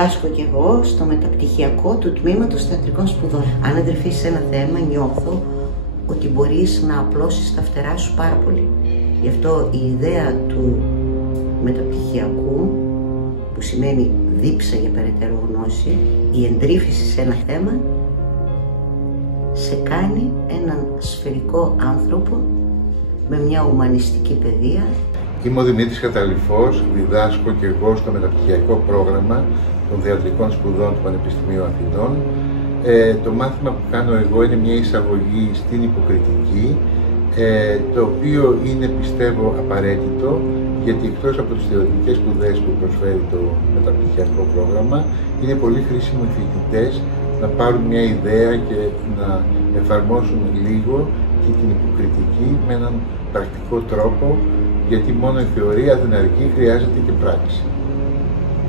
διδάσκω κι εγώ στο μεταπτυχιακό του Τμήματος Θεατρικών Σπουδών. Αν εντρυφείς σε ένα θέμα, νιώθω ότι μπορείς να απλώσεις τα φτερά σου πάρα πολύ. Γι' αυτό η ιδέα του μεταπτυχιακού, που σημαίνει δίψα για περαιτέρω γνώση, η εντρύφηση σε ένα θέμα, σε κάνει έναν σφαιρικό άνθρωπο με μια ουμανιστική παιδεία. Είμαι ο Δημήτρης Καταλυφός, διδάσκω και εγώ στο μεταπτυχιακό πρόγραμμα των Θεατρικών Σπουδών του Πανεπιστημίου Αθηνών. Το μάθημα που κάνω εγώ είναι μια εισαγωγή στην υποκριτική, το οποίο είναι, πιστεύω, απαραίτητο, γιατί εκτός από τις θεωρητικές σπουδές που προσφέρει το μεταπτυχιακό πρόγραμμα, είναι πολύ χρήσιμο οι φοιτητές να πάρουν μια ιδέα και να εφαρμόσουν λίγο και την υποκριτική με έναν πρακτικό τρόπο, γιατί μόνο η θεωρία δεν αρκεί, χρειάζεται και πράξη.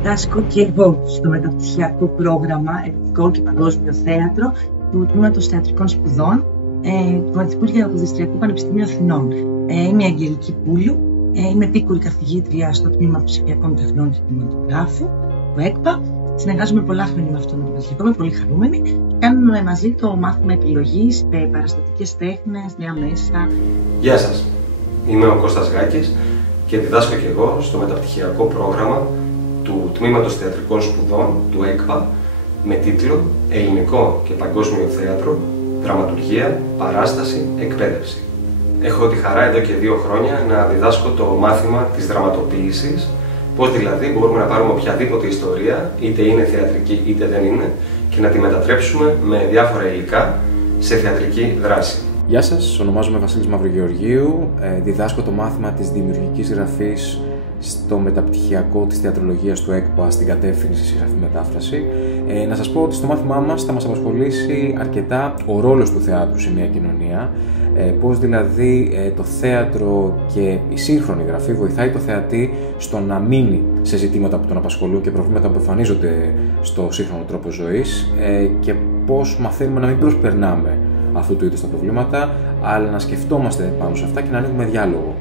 Διδάσκω και εγώ στο μεταπτυχιακό πρόγραμμα Ελληνικό και Παγκόσμιο Θέατρο του Τμήματος Θεατρικών Σπουδών του Αττικού Γεωδιστριακού Πανεπιστημίου Αθηνών. Είμαι η Αγγελική Πούλου, είμαι επίκουρη καθηγήτρια στο Τμήμα Ψηφιακών Τεχνών και Κινηματογράφου του ΕΚΠΑ. Συνεργάζομαι πολλά χρόνια με αυτό το μεταπτυχιακό, είμαι πολύ χαρούμενη. Κάνουμε μαζί το μάθημα επιλογής, παραστατικές τέχνες, νέα μέσα. Γεια σας, είμαι ο Κώστας Γάκης και διδάσκω και εγώ στο μεταπτυχιακό πρόγραμμα του Τμήματος Θεατρικών Σπουδών του ΕΚΠΑ με τίτλο Ελληνικό και Παγκόσμιο Θέατρο, Δραματουργία, Παράσταση, Εκπαίδευση. Έχω τη χαρά εδώ και 2 χρόνια να διδάσκω το μάθημα της δραματοποίησης, πώς δηλαδή μπορούμε να πάρουμε οποιαδήποτε ιστορία, είτε είναι θεατρική είτε δεν είναι, και να τη μετατρέψουμε με διάφορα υλικά σε θεατρική δράση. Γεια σας, ονομάζομαι Βασίλης Μαυρογεωργίου, διδάσκω το μάθημα της δημιουργικής γραφής στο μεταπτυχιακό της θεατρολογίας του ΕΚΠΑ στην κατεύθυνση συγγραφή-μετάφραση. Να σας πω ότι στο μάθημά μας θα μας απασχολήσει αρκετά ο ρόλος του θεάτρου σε μια κοινωνία, πώς δηλαδή το θέατρο και η σύγχρονη γραφή βοηθάει το θεατή στο να μείνει σε ζητήματα που τον απασχολούν και προβλήματα που εμφανίζονται στο σύγχρονο τρόπο ζωής και πώς μαθαίνουμε να μην προσπερνάμε αυτού του είδους τα προβλήματα, αλλά να σκεφτόμαστε πάνω σε αυτά και να ανοίγουμε διάλογο.